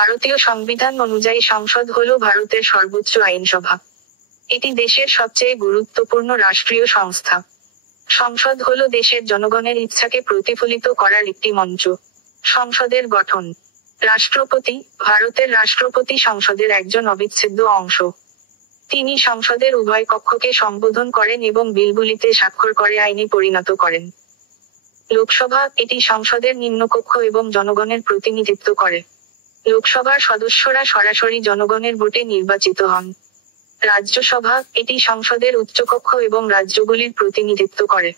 ভারতীয় সংবিধান অনুযায়ী সংসদ হল ভারতের সর্বোচ্চ আইনসভা। এটি দেশের সবচেয়ে গুরুত্বপূর্ণ রাষ্ট্রীয় সংস্থা। সংসদ হল দেশের জনগণের ইচ্ছাকে প্রতিফলিত করার একটি মঞ্চ। সংসদের গঠন। রাষ্ট্রপতি। ভারতের রাষ্ট্রপতি সংসদের একজন অবিচ্ছেদ্য অংশ। তিনি সংসদের উভয় কক্ষকে সম্বোধন করেন এবং বিলগুলিতে স্বাক্ষর করে আইনে পরিণত করেন। লোকসভা। এটি সংসদের নিম্নকক্ষ এবং জনগণের প্রতিনিধিত্ব করে। লোকসভার সদস্যরা সরাসরি জনগণের ভোটে নির্বাচিত হন। রাজ্যসভা। এটি সংসদের উচ্চকক্ষ এবং রাজ্যগুলির প্রতিনিধিত্ব করে।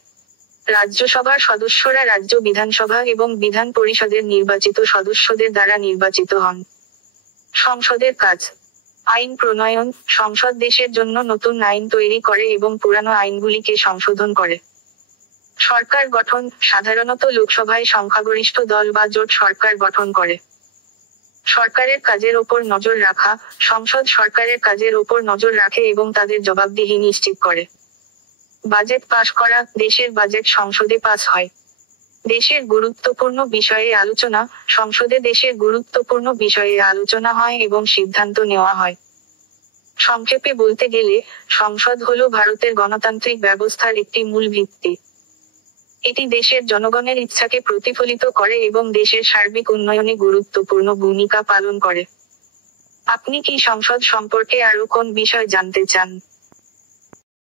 রাজ্যসভার সদস্যরা রাজ্য বিধানসভা এবং বিধান পরিষদের নির্বাচিত সদস্যদের দ্বারা নির্বাচিত হন। সংসদের কাজ। আইন প্রণয়ন। সংসদ দেশের জন্য নতুন আইন তৈরি করে এবং পুরানো আইনগুলিকে সংশোধন করে। সরকার গঠন। সাধারণত লোকসভায় সংখ্যাগরিষ্ঠ দল বা জোট সরকার গঠন করে। সরকারের কাজের ওপর নজর রাখা। সংসদ সরকারের কাজের ওপর নজর রাখে এবং তাদের জবাবদিহি নিশ্চিত করে। বাজেট পাস করা। দেশের বাজেট সংসদে পাস হয়। দেশের গুরুত্বপূর্ণ বিষয়ে আলোচনা। সংসদে দেশের গুরুত্বপূর্ণ বিষয়ে আলোচনা হয় এবং সিদ্ধান্ত নেওয়া হয়। সংক্ষেপে বলতে গেলে, সংসদ হল ভারতের গণতান্ত্রিক ব্যবস্থার একটি মূল ভিত্তি। এটি দেশের জনগণের ইচ্ছাকে প্রতিফলিত করে এবং দেশের সার্বিক উন্নয়নে গুরুত্বপূর্ণ ভূমিকা পালন করে। আপনি কি সংসদ সম্পর্কে আরো কোন বিষয় জানতে চান?